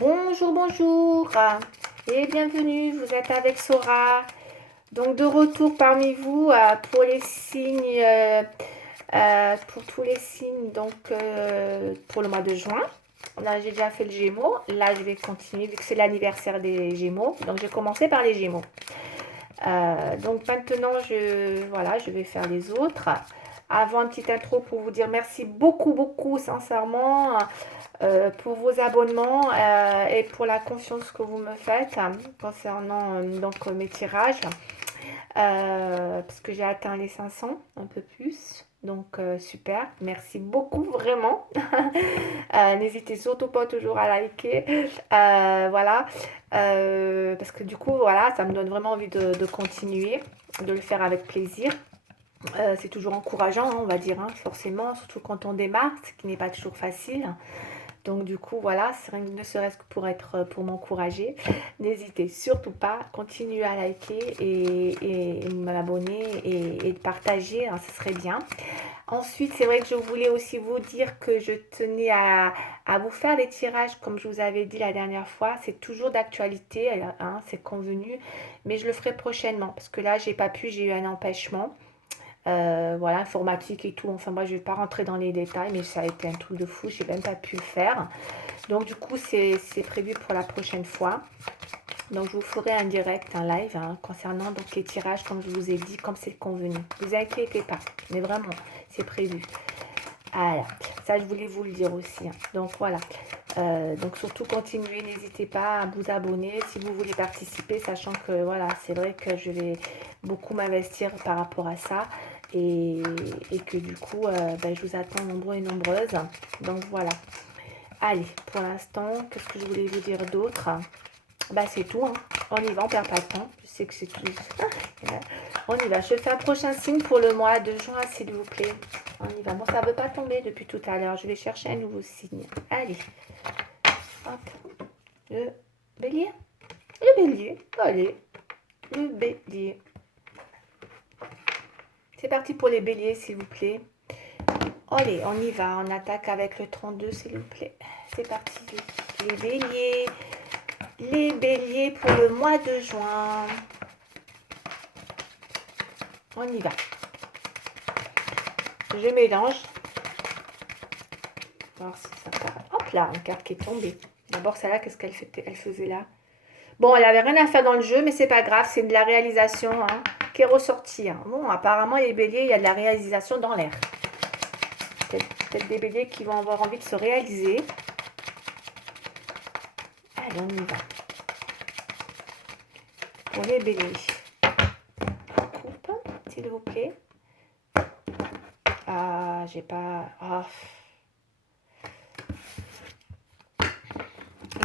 Bonjour, bonjour et bienvenue, vous êtes avec Sora. Donc de retour parmi vous pour les signes, pour tous les signes pour le mois de juin. Là j'ai déjà fait le Gémeaux, là je vais continuer vu que c'est l'anniversaire des Gémeaux. Donc j'ai commencé par les Gémeaux. Donc maintenant voilà, je vais faire les autres. Avant, une petite intro pour vous dire merci beaucoup, beaucoup, sincèrement, pour vos abonnements et pour la confiance que vous me faites concernant mes tirages. Parce que j'ai atteint les 500, un peu plus. Donc super, merci beaucoup vraiment. N'hésitez surtout pas toujours à liker. Voilà. Parce que du coup, voilà, ça me donne vraiment envie de continuer, de le faire avec plaisir. C'est toujours encourageant, hein, on va dire, hein, forcément, surtout quand on démarre, ce qui n'est pas toujours facile. Donc du coup, voilà, ne serait-ce que pour m'encourager, n'hésitez surtout pas, continuez à liker et m'abonner et de partager, hein, ce serait bien. Ensuite, c'est vrai que je voulais aussi vous dire que je tenais à vous faire les tirages, comme je vous avais dit la dernière fois. C'est toujours d'actualité, hein, c'est convenu, mais je le ferai prochainement parce que là, j'ai pas pu, j'ai eu un empêchement. Voilà, informatique et tout. Enfin, moi, je vais pas rentrer dans les détails, mais ça a été un truc de fou. J'ai même pas pu le faire. Donc, du coup, c'est prévu pour la prochaine fois. Donc, je vous ferai un direct, un live concernant donc les tirages, comme je vous ai dit, comme c'est convenu. Ne vous inquiétez pas, mais vraiment, c'est prévu. Voilà, ça, je voulais vous le dire aussi. Donc, voilà. Donc, surtout, continuez. N'hésitez pas à vous abonner si vous voulez participer, sachant que, voilà, c'est vrai que je vais beaucoup m'investir par rapport à ça et que du coup, je vous attends nombreux et nombreuses. Donc voilà. Allez, pour l'instant, qu'est-ce que je voulais vous dire d'autre? C'est tout, hein. On y va, on perd pas de temps. Je sais que c'est tout. On y va. Je fais un prochain signe pour le mois de juin, s'il vous plaît. On y va. Bon, ça ne veut pas tomber depuis tout à l'heure. Je vais chercher un nouveau signe. Allez. Hop. Le bélier. Le bélier. Allez. Le bélier. C'est parti pour les béliers, s'il vous plaît. Allez, on y va. On attaque avec le 32, s'il vous plaît. C'est parti. Les béliers. Les béliers pour le mois de juin. On y va. Je mélange. Voir si ça part. Hop là, une carte qui est tombée. D'abord, celle-là, qu'est-ce qu'elle faisait là? Bon, elle avait rien à faire dans le jeu, mais c'est pas grave. C'est de la réalisation qui est ressortie. Bon, apparemment, les béliers, il y a de la réalisation dans l'air. Peut-être des béliers qui vont avoir envie de se réaliser. Allez, on y va. Pour les béliers. Coupe, s'il vous plaît. Ah, j'ai pas... Ah.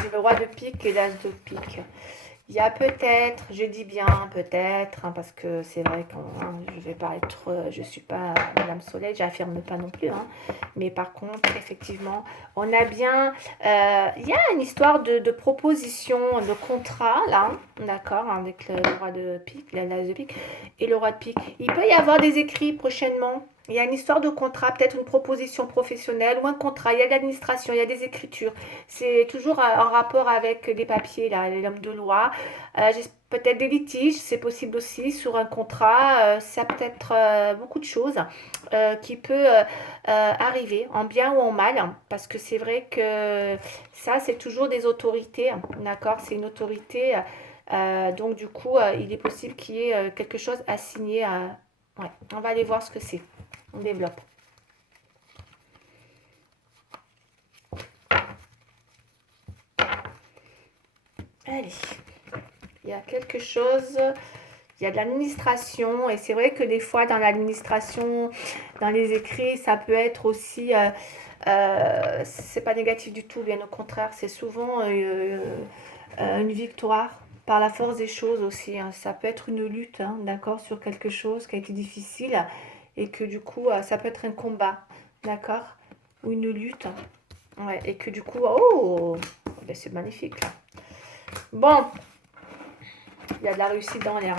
J'ai le roi de pique et l'as de pique. Il y a peut-être, je dis bien peut-être, parce que c'est vrai que je vais pas être, je suis pas Madame Soleil, j'affirme pas non plus, mais par contre, effectivement, on a bien, il y a une histoire de proposition, de contrat là, d'accord, avec le roi de pique, l'as de pique et le roi de pique. Il peut y avoir des écrits prochainement. Il y a une histoire de contrat, peut-être une proposition professionnelle ou un contrat. Il y a de l'administration, il y a des écritures. C'est toujours en rapport avec des papiers, là, l'homme de loi. Peut-être des litiges, c'est possible aussi sur un contrat. Ça peut être beaucoup de choses qui peut arriver en bien ou en mal. Parce que c'est vrai que ça, c'est toujours des autorités. D'accord? C'est une autorité. Donc, du coup, il est possible qu'il y ait quelque chose à signer. Ouais, on va aller voir ce que c'est. On développe. Allez, il y a quelque chose, il y a de l'administration et c'est vrai que des fois dans l'administration, dans les écrits, ça peut être aussi, c'est pas négatif du tout, bien au contraire, c'est souvent une victoire par la force des choses aussi. Ça peut être une lutte, d'accord, sur quelque chose qui a été difficile et que du coup, ça peut être un combat, d'accord, ou une lutte. Ouais, et que du coup, oh, ben c'est magnifique là. Bon, il y a de la réussite dans l'air.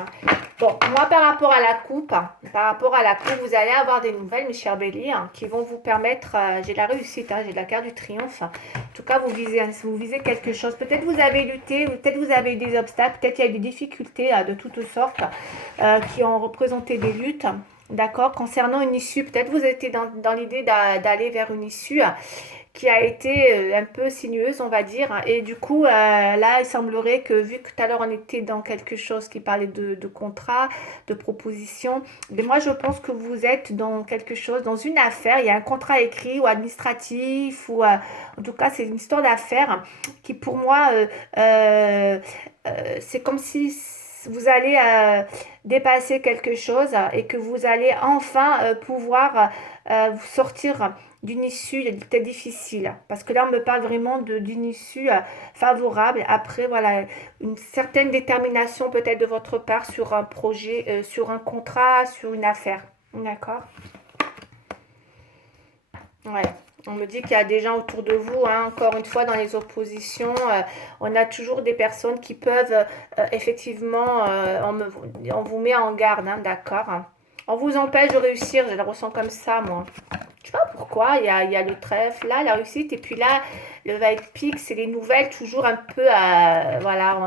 Bon, moi par rapport à la coupe, vous allez avoir des nouvelles, mes chers béliers, qui vont vous permettre, j'ai de la réussite, j'ai de la carte du triomphe. En tout cas, vous visez quelque chose. Peut-être vous avez lutté, peut-être vous avez eu des obstacles, peut-être il y a eu des difficultés de toutes sortes qui ont représenté des luttes. D'accord, concernant une issue, peut-être vous étiez dans l'idée d'aller vers une issue qui a été un peu sinueuse, on va dire. Et du coup, là, il semblerait que, vu que tout à l'heure on était dans quelque chose qui parlait de contrat, de proposition, mais moi je pense que vous êtes dans quelque chose, dans une affaire, il y a un contrat écrit ou administratif, ou en tout cas c'est une histoire d'affaires qui pour moi, c'est comme si vous allez dépasser quelque chose et que vous allez enfin pouvoir vous sortir d'une issue peut-être difficile. Parce que là, on me parle vraiment d'une issue favorable. Après, voilà, une certaine détermination peut-être de votre part sur un projet, sur un contrat, sur une affaire. D'accord? Ouais. On me dit qu'il y a des gens autour de vous, hein, encore une fois, dans les oppositions, on a toujours des personnes qui peuvent, effectivement, on vous met en garde, hein, d'accord? On vous empêche de réussir, je le ressens comme ça, moi. Je sais pas pourquoi, il y a le trèfle, là, la réussite, et puis là, le White Peak, c'est les nouvelles toujours un peu, voilà,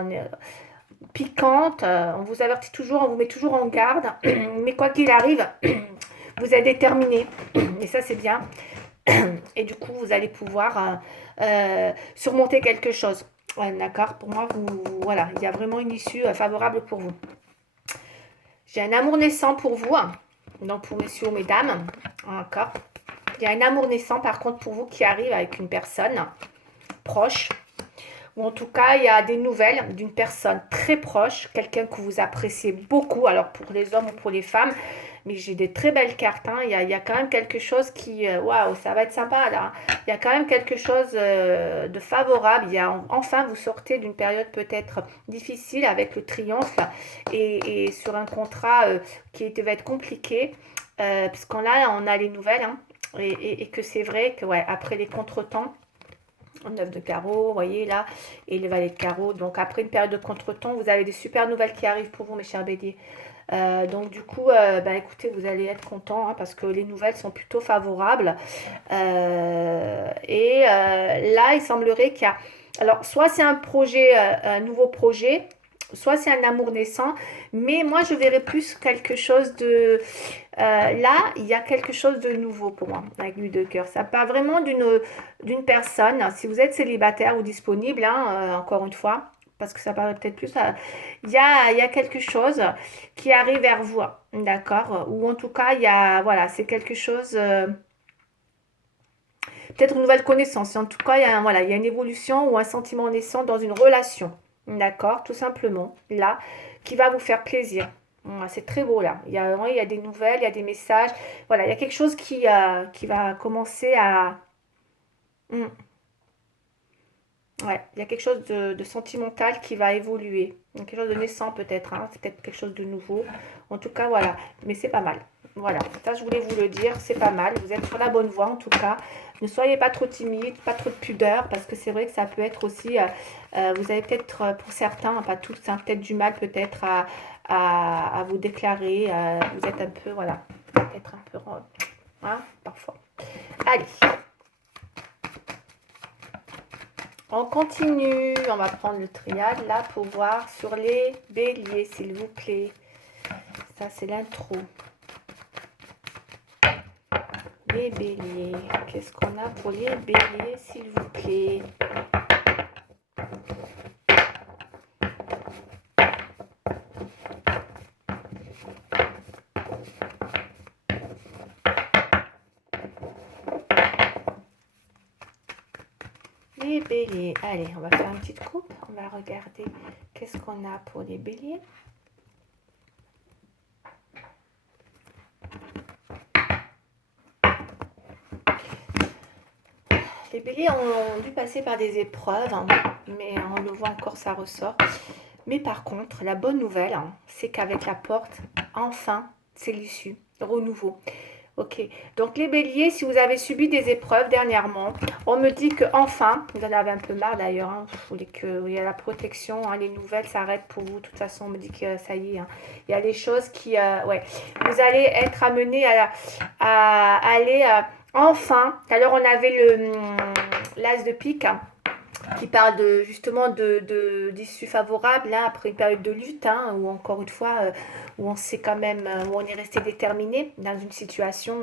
piquantes, on vous avertit toujours, on vous met toujours en garde, mais quoi qu'il arrive, vous êtes déterminé, et ça c'est bien, et du coup, vous allez pouvoir surmonter quelque chose. Ouais, d'accord, pour moi, voilà, il y a vraiment une issue favorable pour vous. J'ai un amour naissant pour vous, hein, donc pour messieurs ou mesdames, d'accord. Il y a un amour naissant, par contre, pour vous qui arrive avec une personne proche. Ou en tout cas, il y a des nouvelles d'une personne très proche, quelqu'un que vous appréciez beaucoup, alors pour les hommes ou pour les femmes. Mais j'ai des très belles cartes, hein. Il y a quand même quelque chose qui... Waouh, ça va être sympa, là. Il y a quand même quelque chose de favorable. Enfin, vous sortez d'une période peut-être difficile avec le triomphe et sur un contrat qui va être compliqué. Puisqu'on là, on a les nouvelles, hein. Et que c'est vrai que ouais, après les contretemps, 9 de carreau, vous voyez là, et le valet de carreau. Donc après une période de contretemps, vous avez des super nouvelles qui arrivent pour vous, mes chers béliers. Donc du coup, bah, écoutez, vous allez être content, hein, parce que les nouvelles sont plutôt favorables. Là, il semblerait qu'il y a... Alors, soit c'est un projet, un nouveau projet, soit c'est un amour naissant, mais moi, je verrais plus quelque chose de... Là, il y a quelque chose de nouveau pour moi, avec l'huile de cœur. Ça part vraiment d'une personne. Si vous êtes célibataire ou disponible, hein, encore une fois, parce que ça paraît peut-être plus... il y a quelque chose qui arrive vers vous, d'accord? Ou en tout cas, voilà, c'est quelque chose... peut-être une nouvelle connaissance. En tout cas, voilà, il y a une évolution ou un sentiment naissant dans une relation. D'accord? Tout simplement. Là, qui va vous faire plaisir. C'est très beau là. Il y a des nouvelles, il y a des messages. Voilà, il y a quelque chose qui va commencer à... Hmm. Ouais, il y a quelque chose de sentimental qui va évoluer. Quelque chose de naissant peut-être, hein. C'est peut-être quelque chose de nouveau. En tout cas, voilà. Mais c'est pas mal. Voilà, ça je voulais vous le dire, c'est pas mal. Vous êtes sur la bonne voie en tout cas. Ne soyez pas trop timide, pas trop de pudeur, parce que c'est vrai que ça peut être aussi... vous avez peut-être, pour certains, pas tous, hein, peut-être du mal peut-être à vous déclarer. Vous êtes un peu, voilà, peut-être un peu... hein, parfois. Allez. On continue, on va prendre le triade là pour voir sur les béliers, s'il vous plaît. Ça, c'est l'intro. Les béliers, qu'est-ce qu'on a pour les béliers, s'il vous plaît? Les béliers, allez, on va faire une petite coupe, on va regarder qu'est-ce qu'on a pour les béliers. Les béliers ont dû passer par des épreuves, hein, mais on le voit encore, ça ressort. Mais par contre, la bonne nouvelle, hein, c'est qu'avec la porte, enfin, c'est l'issue, renouveau. Ok, donc les béliers, si vous avez subi des épreuves dernièrement, on me dit que enfin, vous en avez un peu marre d'ailleurs, hein, vous voulez qu'il y a la protection, hein, les nouvelles s'arrêtent pour vous. De toute façon, on me dit que ça y est, hein, il y a des choses qui, ouais, vous allez être amenés à aller enfin. Alors on avait l'as de pique, hein, qui parle de, justement d'issue favorable hein, après une période de lutte, hein, où encore une fois, où on sait quand même, où on est resté déterminé dans une situation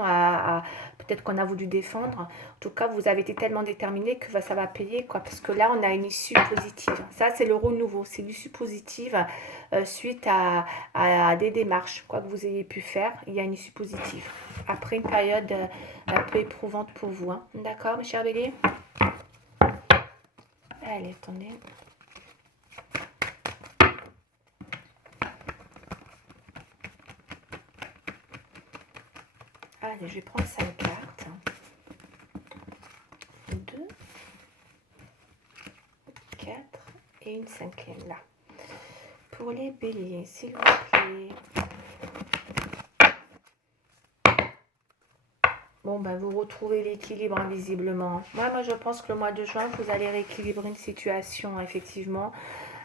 peut-être qu'on a voulu défendre. En tout cas, vous avez été tellement déterminé que ça va payer, quoi, parce que là, on a une issue positive. Ça, c'est le renouveau, c'est l'issue positive suite à des démarches, quoi que vous ayez pu faire, il y a une issue positive. Après une période un peu éprouvante pour vous. Hein. D'accord, mes chers béliers? Allez, attendez. Allez, je vais prendre 5 cartes. 2, 4 et une cinquième là. Pour les béliers, s'il vous plaît. Bon, ben vous retrouvez l'équilibre invisiblement. Moi, je pense que le mois de juin, vous allez rééquilibrer une situation, effectivement.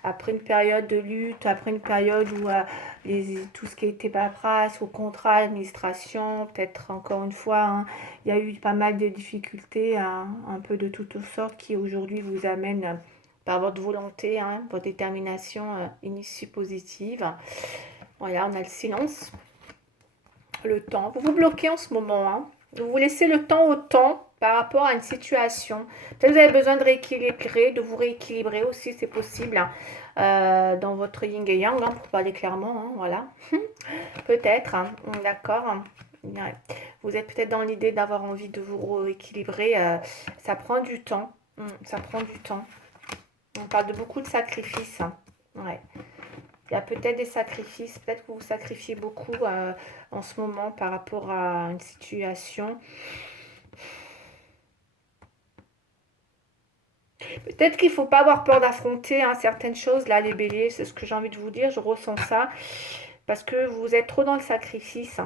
Après une période de lutte, après une période où tout ce qui était paperasse, au contrat, administration, peut-être encore une fois, hein, il y a eu pas mal de difficultés, hein, un peu de toutes sortes, qui aujourd'hui vous amènent, par votre volonté, hein, votre détermination, une issue positive. Voilà, on a le silence, le temps. Vous vous bloquez en ce moment, hein. Vous laissez le temps au temps par rapport à une situation. Peut-être que vous avez besoin de rééquilibrer, de vous rééquilibrer aussi, c'est possible, hein, dans votre yin et yang, hein, pour parler clairement, hein, voilà. Peut-être, hein, d'accord. Ouais. Vous êtes peut-être dans l'idée d'avoir envie de vous rééquilibrer. Ça prend du temps. Ça prend du temps. On parle de beaucoup de sacrifices. Hein. Ouais. Il y a peut-être des sacrifices, peut-être que vous sacrifiez beaucoup en ce moment par rapport à une situation. Peut-être qu'il ne faut pas avoir peur d'affronter hein, certaines choses, là les béliers, c'est ce que j'ai envie de vous dire, je ressens ça, parce que vous êtes trop dans le sacrifice.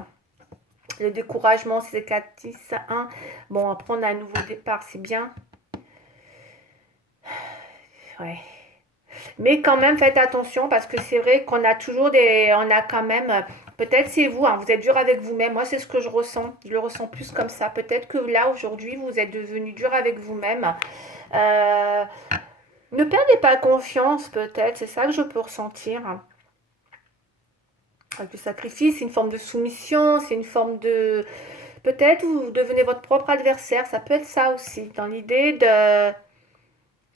Le découragement, c'est 4, 6, 1. Bon, après on a un nouveau départ, c'est bien. Ouais. Mais quand même, faites attention parce que c'est vrai qu'on a toujours on a quand même, peut-être c'est vous, hein, vous êtes dur avec vous-même. Moi, c'est ce que je ressens. Je le ressens plus comme ça. Peut-être que là, aujourd'hui, vous êtes devenu dur avec vous-même. Euh, ne perdez pas confiance, peut-être. C'est ça que je peux ressentir. Avec le sacrifice, c'est une forme de soumission, c'est une forme de... Peut-être vous devenez votre propre adversaire. Ça peut être ça aussi, dans l'idée de...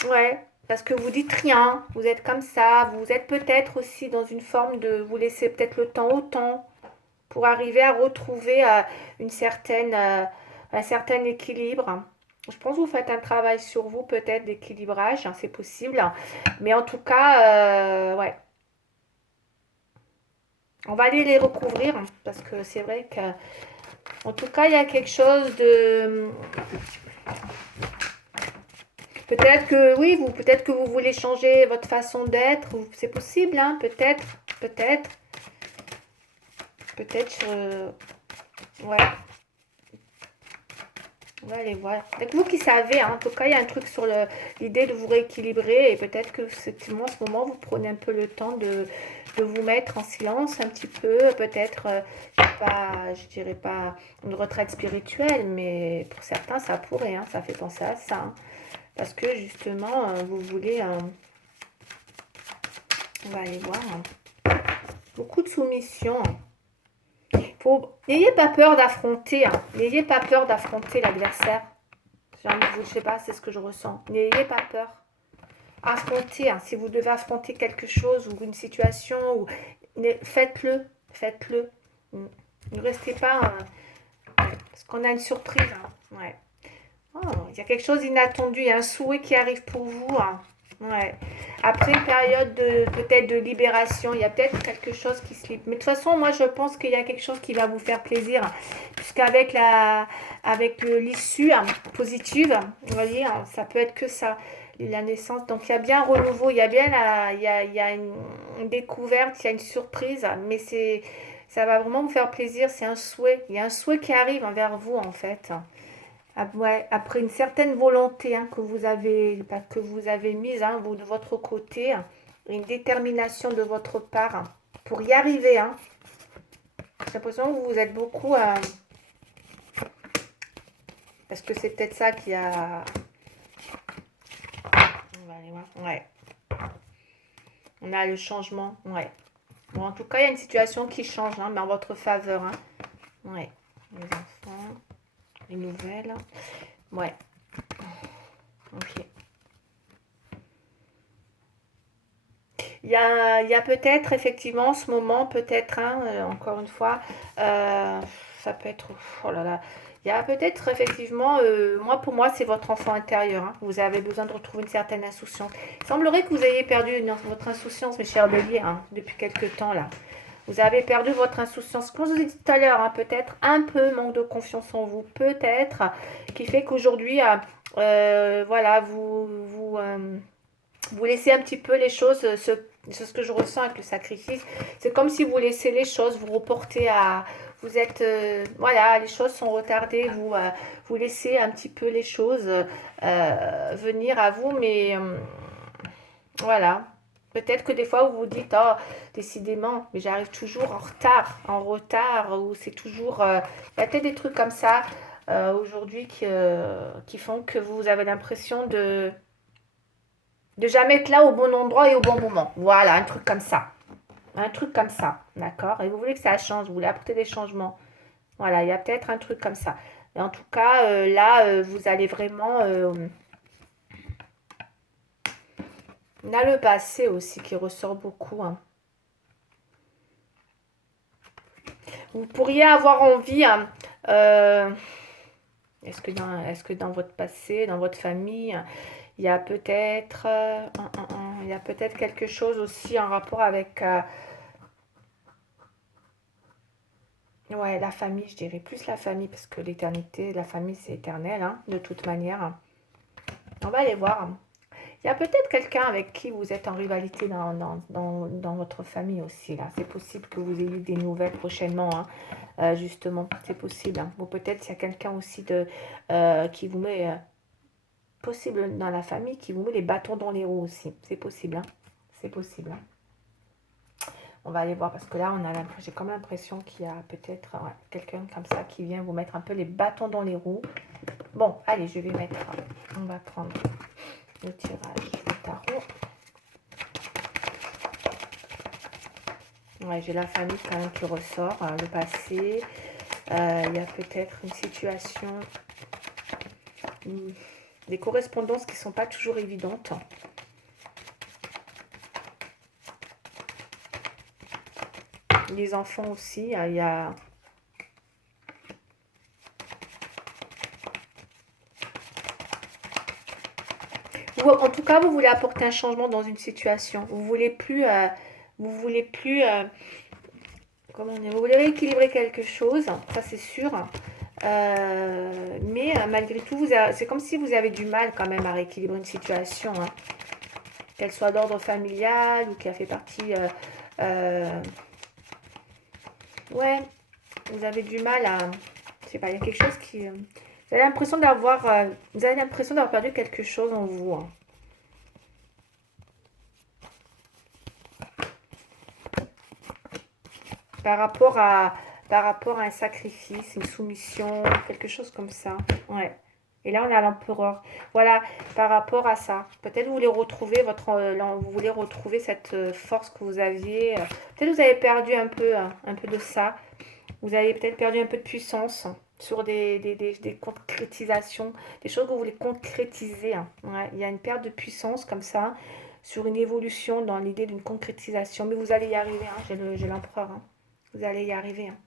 Ouais, parce que vous dites rien, vous êtes comme ça, vous êtes peut-être aussi dans une forme de vous laisser peut-être le temps au temps pour arriver à retrouver un certain équilibre. Je pense que vous faites un travail sur vous peut-être d'équilibrage, hein, c'est possible. Mais en tout cas, ouais, on va aller les recouvrir hein, parce que c'est vrai que, en tout cas, il y a quelque chose de peut-être que oui, peut-être que vous voulez changer votre façon d'être, c'est possible, hein, peut-être, ouais, on va aller voir. Peut-être vous qui savez, hein, en tout cas, il y a un truc sur l'idée de vous rééquilibrer et peut-être que effectivement, en ce moment, vous prenez un peu le temps de vous mettre en silence un petit peu, peut-être, je dirais pas une retraite spirituelle, mais pour certains, ça pourrait, hein, ça fait penser à ça, hein. Parce que justement, vous voulez... on va aller voir. Beaucoup de soumission. N'ayez pas peur d'affronter. Hein. N'ayez pas peur d'affronter l'adversaire. J'ai envie de vous... Je sais pas, c'est ce que je ressens. N'ayez pas peur. Affronter. Hein. Si vous devez affronter quelque chose ou une situation, faites-le. Faites-le. Ne restez pas... parce qu'on a une surprise. Hein. Ouais. Oh, il y a quelque chose d'inattendu, il y a un souhait qui arrive pour vous. Hein. Ouais. Après une période peut-être de libération, il y a peut-être quelque chose qui se libère. Mais de toute façon, moi je pense qu'il y a quelque chose qui va vous faire plaisir. Puisqu'avec l'issue hein, positive, vous voyez, hein, ça peut être que ça, la naissance. Donc il y a bien un renouveau, il y a bien il y a une découverte, il y a une surprise. Mais ça va vraiment vous faire plaisir, c'est un souhait. Il y a un souhait qui arrive envers vous en fait. Ouais, après une certaine volonté hein, que vous avez mise hein, vous, de votre côté, hein, une détermination de votre part hein, pour y arriver. Hein. J'ai l'impression que vous êtes beaucoup... parce que c'est peut-être ça qui a... aller voir. Ouais. On a le changement. Ouais. Bon, en tout cas, il y a une situation qui change, hein, mais en votre faveur. Hein. Ouais. Les enfants, les nouvelles. Ouais. Ok. Il y a peut-être effectivement en ce moment, peut-être, hein, encore une fois, euh, ça peut être, oh là là, il y a peut-être effectivement, moi pour moi c'est votre enfant intérieur, hein. Vous avez besoin de retrouver une certaine insouciance. Il semblerait que vous ayez perdu votre insouciance, mes chers béliers, hein, depuis quelques temps là. Vous avez perdu votre insouciance. Comme je vous ai dit tout à l'heure, hein, peut-être un peu manque de confiance en vous, peut-être, qui fait qu'aujourd'hui, voilà, vous laissez un petit peu les choses, c'est ce que je ressens avec le sacrifice. C'est comme si vous laissez les choses, vous reportez à... Vous êtes... voilà, les choses sont retardées, vous laissez un petit peu les choses venir à vous, mais voilà. Peut-être que des fois vous vous dites, oh, décidément, mais j'arrive toujours en retard, ou c'est toujours... il y a peut-être des trucs comme ça aujourd'hui qui font que vous avez l'impression de jamais être là au bon endroit et au bon moment. Voilà, un truc comme ça. Un truc comme ça, d'accord. Et vous voulez que ça change, vous voulez apporter des changements. Voilà, il y a peut-être un truc comme ça. Et en tout cas, là, vous allez vraiment... on a le passé aussi qui ressort beaucoup. Hein. Vous pourriez avoir envie... hein, est-ce que dans votre passé, dans votre famille, il y a peut-être... il y a peut-être quelque chose aussi en rapport avec... ouais, la famille, je dirais plus la famille, parce que l'éternité, la famille, c'est éternel, hein, de toute manière. On va aller voir. Il y a peut-être quelqu'un avec qui vous êtes en rivalité dans votre famille aussi, là. C'est possible que vous ayez des nouvelles prochainement, hein, justement. C'est possible. Hein. Ou peut-être il y a quelqu'un aussi qui vous met, possible dans la famille, qui vous met les bâtons dans les roues aussi. C'est possible. Hein. C'est possible. Hein. On va aller voir parce que là, j'ai comme l'impression qu'il y a peut-être quelqu'un comme ça qui vient vous mettre un peu les bâtons dans les roues. Bon, allez, je vais mettre, on va prendre le tirage du tarot. Ouais, j'ai la famille quand même qui ressort, le passé. Il y a peut-être une situation, des correspondances qui ne sont pas toujours évidentes. Les enfants aussi, il y a... Ou, en tout cas, vous voulez apporter un changement dans une situation. Vous voulez plus, comment dire, vous voulez rééquilibrer quelque chose, ça c'est sûr. Mais malgré tout, c'est comme si vous avez du mal quand même à rééquilibrer une situation, hein. Qu'elle soit d'ordre familial ou qui a fait partie... ouais, vous avez du mal à... Je sais pas, il y a quelque chose qui... vous avez l'impression d'avoir perdu quelque chose en vous. Hein. Par rapport à, par rapport à un sacrifice, une soumission, quelque chose comme ça. Ouais. Et là, on a l'empereur. Voilà, par rapport à ça. Peut-être vous voulez retrouver vous voulez retrouver cette force que vous aviez. Peut-être vous avez perdu un peu de ça. Vous avez peut-être perdu un peu de puissance sur des concrétisations, des choses que vous voulez concrétiser. Hein. Ouais, il y a une perte de puissance comme ça, sur une évolution dans l'idée d'une concrétisation. Mais vous allez y arriver, hein. J'ai l'empereur. Hein. Vous allez y arriver. Hein.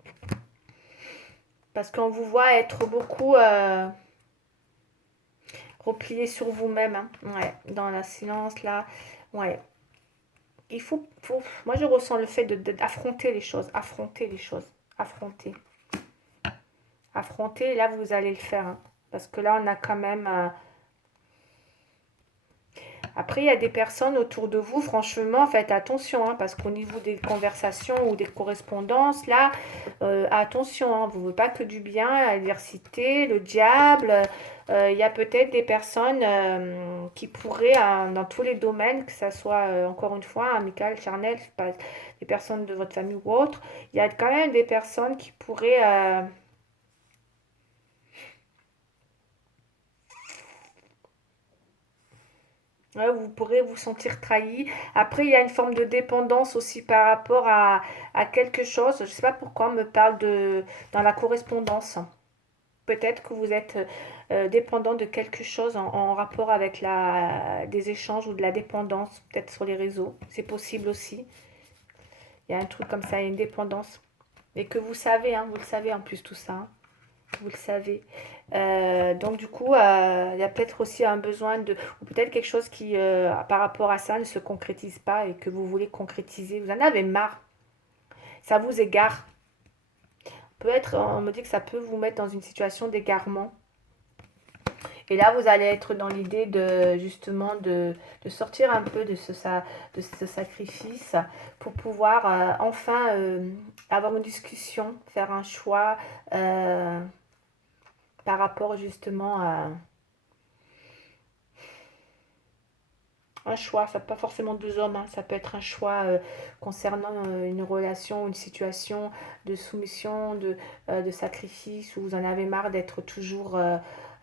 Parce qu'on vous voit être beaucoup replié sur vous-même. Hein. Ouais, dans la silence, là. Ouais. Moi, je ressens le fait d'affronter les choses. Affronter les choses. Affronter. Affronter, et là, vous allez le faire. Hein. Parce que là, on a quand même... Après, il y a des personnes autour de vous, franchement, faites attention, hein, parce qu'au niveau des conversations ou des correspondances, là, attention, hein, vous ne voulez pas que du bien, l'adversité, le diable. Il y a peut-être des personnes qui pourraient, dans tous les domaines, que ce soit, encore une fois, amical, charnel, pas, des personnes de votre famille ou autre, il y a quand même des personnes qui pourraient... Ouais, vous pourrez vous sentir trahi. Après, il y a une forme de dépendance aussi par rapport à quelque chose. Je ne sais pas pourquoi on me parle de dans la correspondance. Peut-être que vous êtes dépendant de quelque chose en rapport avec des échanges ou de la dépendance, peut-être sur les réseaux. C'est possible aussi. Il y a un truc comme ça, il y a une dépendance. Et que vous savez, hein, vous le savez en plus tout ça, hein, vous le savez. Donc du coup, il y a peut-être aussi un besoin de, ou peut-être quelque chose qui, par rapport à ça, ne se concrétise pas et que vous voulez concrétiser. Vous en avez marre, ça vous égare. Peut-être, on me dit que ça peut vous mettre dans une situation d'égarement. Et là, vous allez être dans l'idée de justement de sortir un peu de ce sacrifice pour pouvoir enfin avoir une discussion, faire un choix par rapport justement à un choix. Ça peut pas forcément deux hommes, hein, ça peut être un choix concernant une relation, une situation de soumission, de sacrifice, où vous en avez marre d'être toujours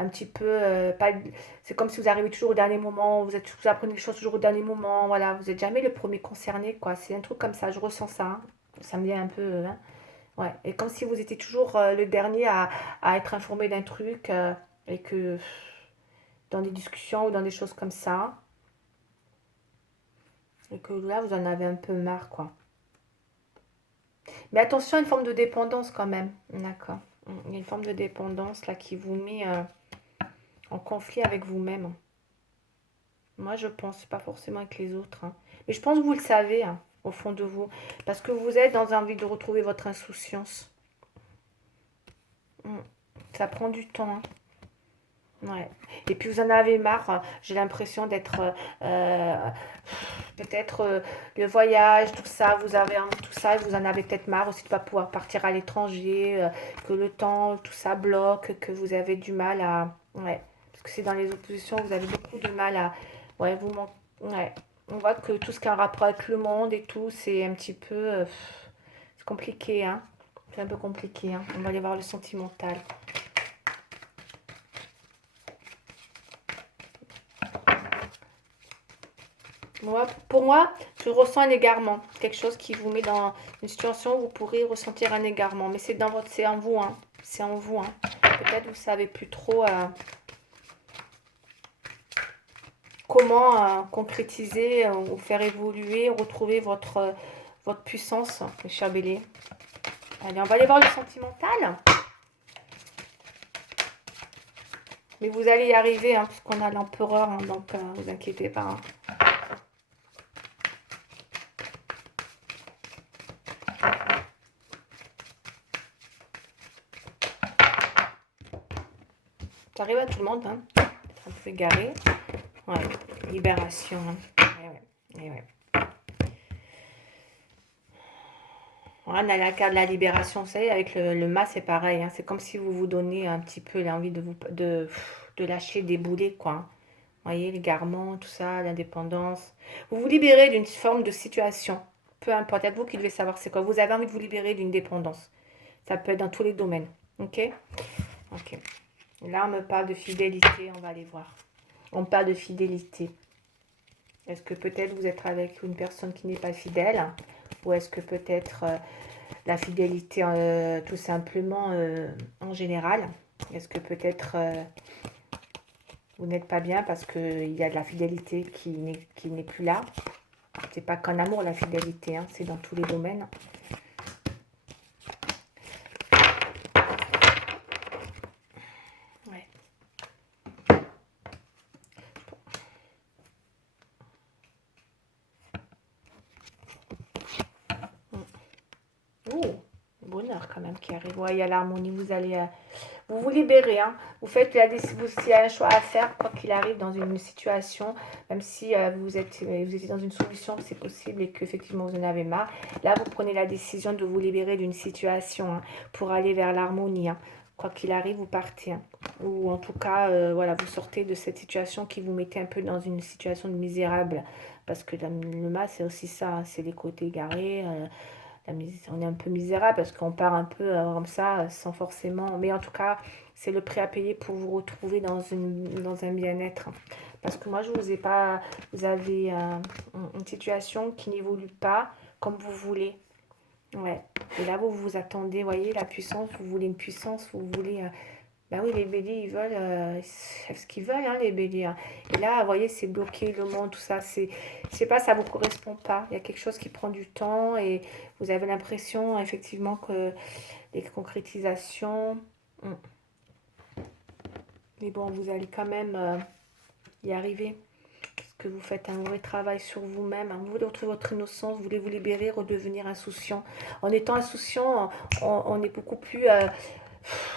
un petit peu... pas, c'est comme si vous arrivez toujours au dernier moment, vous apprenez les choses toujours au dernier moment, voilà, vous n'êtes jamais le premier concerné, quoi. C'est un truc comme ça, je ressens ça, hein. Ça me vient un peu... hein. Ouais. Et comme si vous étiez toujours le dernier à être informé d'un truc et que dans des discussions ou dans des choses comme ça, et que là, vous en avez un peu marre, quoi. Mais attention à une forme de dépendance quand même. D'accord. Il y a une forme de dépendance là qui vous met en conflit avec vous-même. Moi, je pense, pas forcément avec les autres, hein. Mais je pense que vous le savez, hein, au fond de vous. Parce que vous êtes dans envie de retrouver votre insouciance. Mm. Ça prend du temps, hein. Ouais. Et puis vous en avez marre, j'ai l'impression d'être peut-être le voyage, tout ça, vous avez tout ça, et vous en avez peut-être marre aussi de ne pas pouvoir partir à l'étranger, que le temps, tout ça bloque, que vous avez du mal à... Ouais, parce que c'est dans les oppositions, vous avez beaucoup de mal à... Ouais, Ouais, on voit que tout ce qui a un rapport avec le monde et tout, c'est un petit peu... c'est compliqué, hein. C'est un peu compliqué, hein. On va aller voir le sentimental. Pour moi, je ressens un égarement. Quelque chose qui vous met dans une situation où vous pourrez ressentir un égarement. Mais c'est en vous, hein. C'est en vous, hein. Peut-être vous savez plus trop comment concrétiser ou faire évoluer, retrouver votre puissance, mes chers béliers. Allez, on va aller voir le sentimental. Mais vous allez y arriver, hein, puisqu'on a l'empereur, hein, donc vous inquiétez pas, hein. Ça arrive à tout le monde, hein. Être un peu égaré. Ouais, libération, hein. Ouais, ouais. On a la carte de la libération, vous savez, avec le mât, c'est pareil, hein. C'est comme si vous vous donnez un petit peu l'envie de lâcher des boulets, quoi, hein. Vous voyez, l'égarement, tout ça, l'indépendance. Vous vous libérez d'une forme de situation. Peu importe, il y a vous qui devez savoir c'est quoi. Vous avez envie de vous libérer d'une dépendance. Ça peut être dans tous les domaines. Ok? Ok. Là, on me parle de fidélité, on va aller voir. On parle de fidélité. Est-ce que peut-être vous êtes avec une personne qui n'est pas fidèle? Ou est-ce que peut-être la fidélité tout simplement en général? Est-ce que peut-être vous n'êtes pas bien parce qu'il y a de la fidélité qui n'est plus là? C'est pas qu'en amour la fidélité, hein, c'est dans tous les domaines. Ouais. Ouh, bonheur quand même qui arrive. Ouais, il y a l'harmonie, vous allez... vous vous libérez, hein. Vous faites s'il y a un choix à faire, quoi qu'il arrive dans une situation, même si vous étiez dans une solution, c'est possible et qu'effectivement vous en avez marre. Là, vous prenez la décision de vous libérer d'une situation, hein, pour aller vers l'harmonie, hein. Quoi qu'il arrive, vous partez, hein. Ou en tout cas, voilà, vous sortez de cette situation qui vous mettait un peu dans une situation de misérable. Parce que le mal, c'est aussi ça, hein, c'est les côtés égarés. On est un peu misérable parce qu'on part un peu comme ça sans forcément... Mais en tout cas, c'est le prix à payer pour vous retrouver dans un bien-être. Parce que moi, je vous ai pas... Vous avez une situation qui n'évolue pas comme vous voulez. Ouais. Et là, vous vous attendez, voyez, la puissance, vous voulez une puissance, vous voulez... Ben oui, les béliers, ils veulent ce qu'ils veulent, hein, les béliers, hein. Et là, vous voyez, c'est bloqué, le monde, tout ça, c'est... Je sais pas, ça vous correspond pas. Il y a quelque chose qui prend du temps et vous avez l'impression, effectivement, que les concrétisations... hmm. Mais bon, vous allez quand même y arriver. Parce que vous faites un vrai travail sur vous-même. Hein. Vous voulez retrouver votre innocence, vous voulez vous libérer, redevenir insouciant. En étant insouciant, on est beaucoup plus...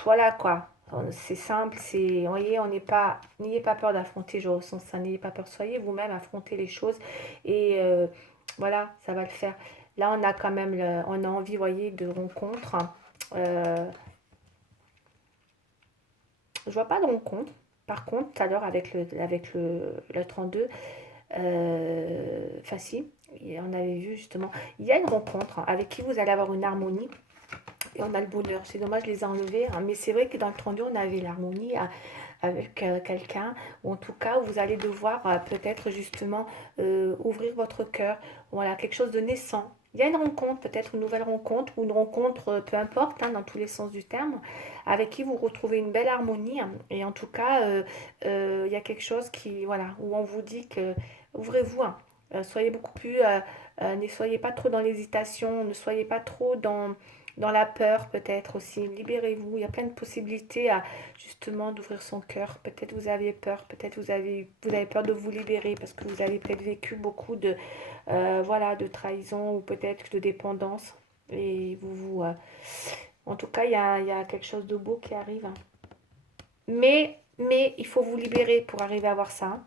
voilà quoi. C'est simple, c'est... Vous voyez, on n'est pas... N'ayez pas peur d'affronter, je ressens ça. N'ayez pas peur, soyez vous-même, affrontez les choses. Et voilà, ça va le faire. Là, on a quand même... on a envie, vous voyez, de rencontres. Euh, je vois pas de rencontre. Par contre, tout à l'heure, le 32, enfin si, on avait vu justement, il y a une rencontre avec qui vous allez avoir une harmonie et on a le bonheur. C'est dommage, je les ai enlevés, hein, mais c'est vrai que dans le 32, on avait l'harmonie avec quelqu'un, ou en tout cas, vous allez devoir peut-être justement ouvrir votre cœur, voilà, quelque chose de naissant. Il y a une rencontre, peut-être une nouvelle rencontre, ou une rencontre, peu importe, hein, dans tous les sens du terme, avec qui vous retrouvez une belle harmonie. Hein. Et en tout cas, il y a quelque chose qui, voilà, où on vous dit que, ouvrez-vous, hein. Soyez beaucoup plus, ne soyez pas trop dans l'hésitation, ne soyez pas trop dans la peur peut-être aussi. Libérez-vous, il y a plein de possibilités à justement d'ouvrir son cœur. Peut-être vous aviez peur, peut-être vous avez peur de vous libérer parce que vous avez peut-être vécu beaucoup de, voilà, de trahison ou peut-être de dépendance. Et en tout cas, il y a quelque chose de beau qui arrive. Hein. Mais il faut vous libérer pour arriver à voir ça. Hein.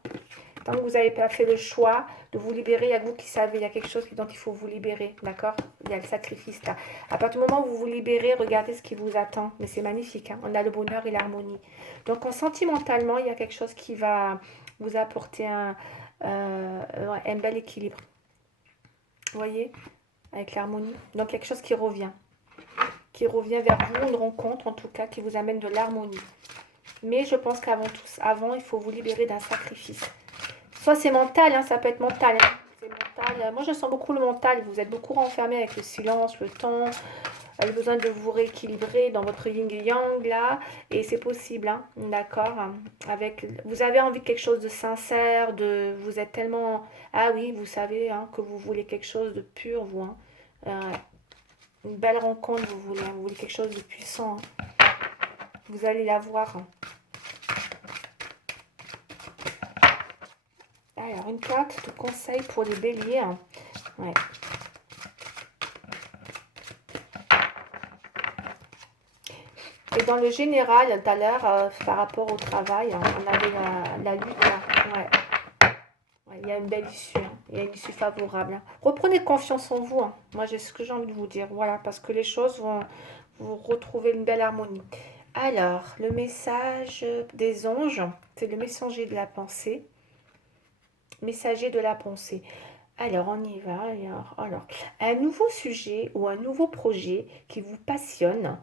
Tant que vous n'avez pas fait le choix de vous libérer, il y a que vous qui savez, il y a quelque chose dont il faut vous libérer, d'accord? Il y a le sacrifice là. À partir du moment où vous vous libérez, regardez ce qui vous attend. Mais c'est magnifique, hein? On a le bonheur et l'harmonie. Donc, sentimentalement, il y a quelque chose qui va vous apporter un bel équilibre. Vous voyez? Avec l'harmonie. Donc, quelque chose qui revient vers vous, une rencontre en tout cas, qui vous amène de l'harmonie. Mais je pense avant, il faut vous libérer d'un sacrifice. Soit c'est mental, hein, ça peut être mental. Hein. C'est mental. Moi, je sens beaucoup le mental. Vous êtes beaucoup renfermé avec le silence, le temps, le besoin de vous rééquilibrer dans votre yin et yang, là. Et c'est possible, hein, d'accord. Vous avez envie de quelque chose de sincère, vous êtes tellement... Ah oui, vous savez hein, que vous voulez quelque chose de pur, vous. Hein. Une belle rencontre, vous voulez quelque chose de puissant. Hein. Vous allez l'avoir. Hein. Alors, une carte de conseil pour les béliers. Hein. Ouais. Et dans le général, tout à l'heure, par rapport au travail, hein, on avait la lutte. Hein. Ouais. Ouais, il y a une belle issue. Hein. Il y a une issue favorable. Hein. Reprenez confiance en vous. Hein. Moi, j'ai ce que j'ai envie de vous dire. Voilà, parce que les choses vont vous retrouver une belle harmonie. Alors, le message des anges, c'est le messager de la pensée. Messager de la pensée. Alors, on y va. Alors, un nouveau sujet ou un nouveau projet qui vous passionne.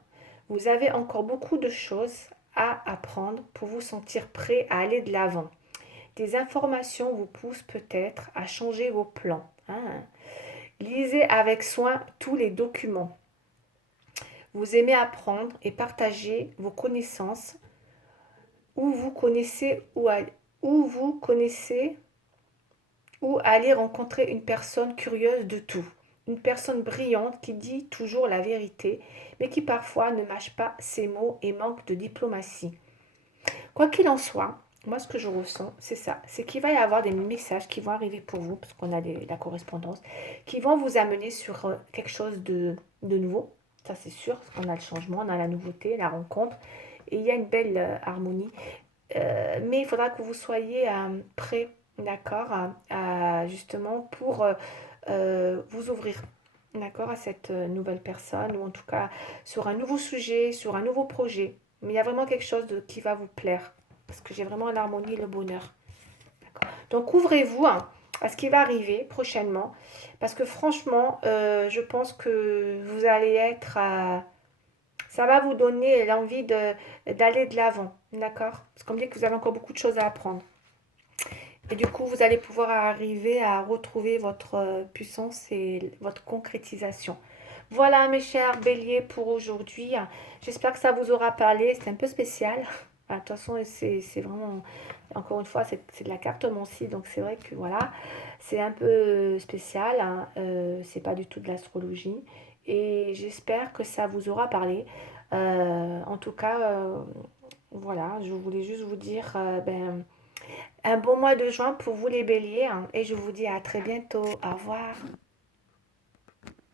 Vous avez encore beaucoup de choses à apprendre pour vous sentir prêt à aller de l'avant. Des informations vous poussent peut-être à changer vos plans. Hein. Lisez avec soin tous les documents. Vous aimez apprendre et partager vos connaissances où vous connaissez ou aller rencontrer une personne curieuse de tout. Une personne brillante qui dit toujours la vérité, mais qui parfois ne mâche pas ses mots et manque de diplomatie. Quoi qu'il en soit, moi ce que je ressens, c'est ça. C'est qu'il va y avoir des messages qui vont arriver pour vous, parce qu'on a la correspondance, qui vont vous amener sur quelque chose de nouveau. Ça c'est sûr, parce qu'on a le changement, on a la nouveauté, la rencontre, et il y a une belle harmonie. Mais il faudra que vous soyez prêts, d'accord, justement pour vous ouvrir, d'accord, à cette nouvelle personne, ou en tout cas sur un nouveau sujet, sur un nouveau projet. Mais il y a vraiment quelque chose qui va vous plaire, parce que j'ai vraiment l'harmonie et le bonheur. D'accord. Donc ouvrez-vous hein, à ce qui va arriver prochainement, parce que franchement, je pense que vous allez être... ça va vous donner l'envie d'aller de l'avant, d'accord? Parce qu'on me dit que vous avez encore beaucoup de choses à apprendre. Et du coup, vous allez pouvoir arriver à retrouver votre puissance et votre concrétisation. Voilà mes chers béliers pour aujourd'hui. J'espère que ça vous aura parlé. C'est un peu spécial. De toute façon, c'est vraiment, encore une fois, c'est de la cartomancie. Donc c'est vrai que voilà, c'est un peu spécial, hein. C'est pas du tout de l'astrologie. Et j'espère que ça vous aura parlé. En tout cas, voilà, je voulais juste vous dire un bon mois de juin pour vous les béliers, hein, et je vous dis à très bientôt. Au revoir.